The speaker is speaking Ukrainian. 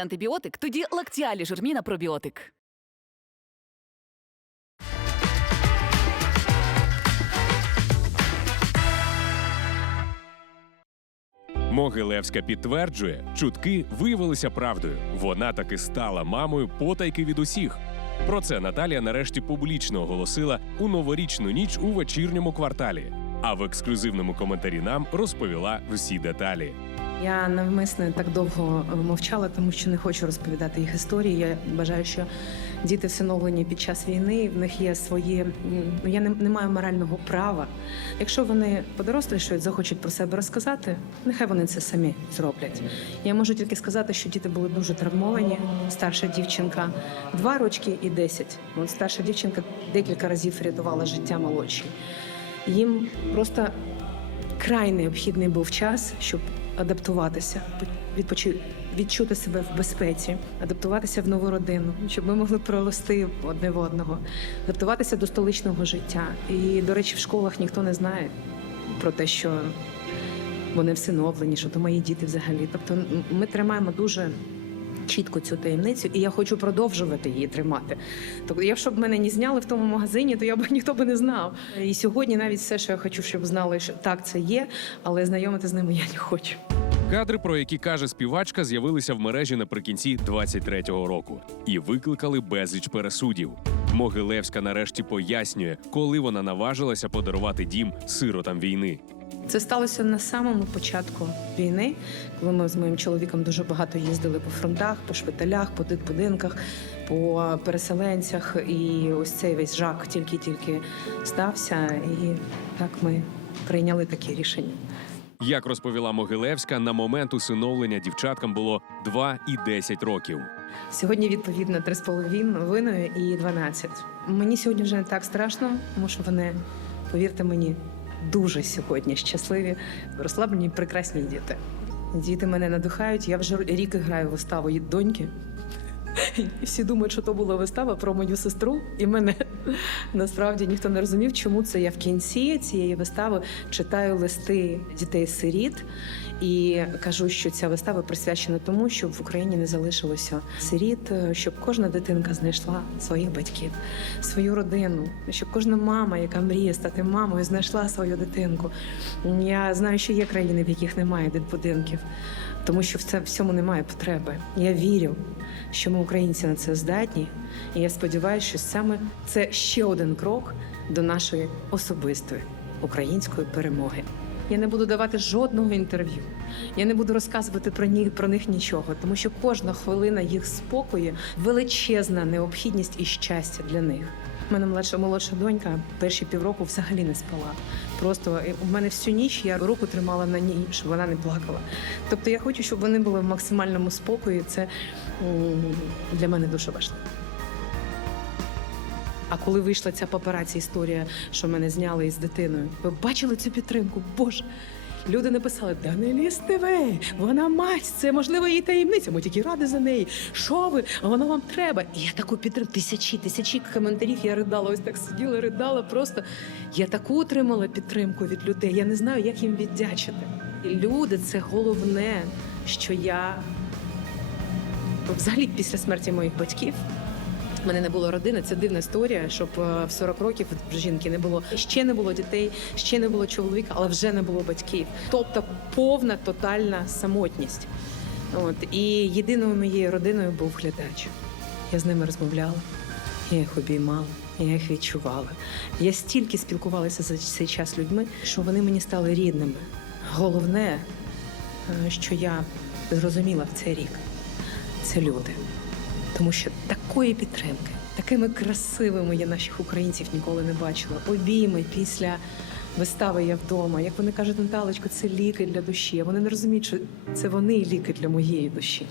Антибіотик, тоді лактіалі жирміна пробіотик. Могилевська підтверджує, чутки виявилися правдою. Вона таки стала мамою потайки від усіх. Про це Наталія нарешті публічно оголосила у новорічну ніч у вечірньому кварталі. А в ексклюзивному коментарі нам розповіла всі деталі. Я навмисне так довго е, мовчала, тому що не хочу розповідати їх історії. Я бажаю, що діти всиновлені під час війни, в них є свої. Ну я не, не маю морального права. Якщо вони подорослішають, захочуть про себе розказати, нехай вони це самі зроблять. Я можу тільки сказати, що діти були дуже травмовані. Старша дівчинка два рочки і десять. От старша дівчинка декілька разів рятувала життя молодшій. Їм просто край необхідний був час, щоб адаптуватися, відчути себе в безпеці, адаптуватися в нову родину, щоб ми могли прорости одне в одного, адаптуватися до столичного життя. І, до речі, в школах ніхто не знає про те, що вони всиновлені, що то мої діти взагалі. Тобто ми тримаємо дуже. Чітко цю таємницю, і я хочу продовжувати її тримати. Тобто, якщо б мене не зняли в тому магазині, то я б ніхто би не знав. І сьогодні навіть все, що я хочу, щоб знали, що так це є, але знайомити з ними я не хочу. Кадри, про які каже співачка, з'явилися в мережі наприкінці 23-го року і викликали безліч пересудів. Могилевська нарешті пояснює, коли вона наважилася подарувати дім сиротам війни. Це сталося на самому початку війни, коли ми з моїм чоловіком дуже багато їздили по фронтах, по шпиталях, по дитбудинках, по переселенцях. І ось цей весь жах тільки-тільки стався. І так ми прийняли таке рішення. Як розповіла Могилевська, на момент усиновлення дівчаткам було 2 і 10 років. Сьогодні відповідно 3,5 і 12. Мені сьогодні вже не так страшно, тому що вони, повірте мені, дуже сьогодні щасливі, розслаблені, прекрасні діти. Діти мене надихають. Я вже рік граю виставу доньки. І всі думають, що то була вистава про мою сестру і мене. Насправді ніхто не розумів, чому це я в кінці цієї вистави читаю листи дітей-сиріт і кажу, що ця вистава присвячена тому, щоб в Україні не залишилося сиріт, щоб кожна дитинка знайшла своїх батьків, свою родину, щоб кожна мама, яка мріє стати мамою, знайшла свою дитинку. Я знаю, що є країни, в яких немає дитбудинків, тому що в це всьому немає потреби. Я вірю, що ми українці на це здатні, і я сподіваюся, що саме це ще один крок до нашої особистої української перемоги. Я не буду давати жодного інтерв'ю. Я не буду розказувати про них, про них нічого, тому що кожна хвилина їх спокою величезна необхідність і щастя для них. У мене младша молодша донька перші півроку взагалі не спала. Просто е, у мене всю ніч я руку тримала на ній, щоб вона не плакала. Тобто я хочу, щоб вони були в максимальному спокої. Це для мене дуже важливо. А коли вийшла ця папараці історія, що мене зняли із дитиною, ви бачили цю підтримку? Боже. Люди написали: да не лізьте ви, вона мать, це можливо її таємниця. Ми тільки раді за неї. Що ви? А воно вам треба. І я таку підтримку, тисячі, тисячі коментарів. Я ридала, ось так сиділа, ридала. Просто я таку отримала підтримку від людей. Я не знаю, як їм віддячити. Люди це головне, що я взагалі після смерті моїх батьків. У мене не було родини, це дивна історія, щоб е, в 40 років жінки не було ще не було дітей, ще не було чоловіка, але вже не було батьків. Тобто повна тотальна самотність. От і єдиною моєю родиною був глядач. Я з ними розмовляла, я їх обіймала, я їх відчувала. Я стільки спілкувалася за цей час людьми, що вони мені стали рідними. Головне, е, що я зрозуміла в цей рік, це люди. Тому що такої підтримки, такими красивими я наших українців ніколи не бачила. Обійми після вистави Я вдома. Як вони кажуть, Наталочко, це ліки для душі. Вони не розуміють, що це вони ліки для моєї душі.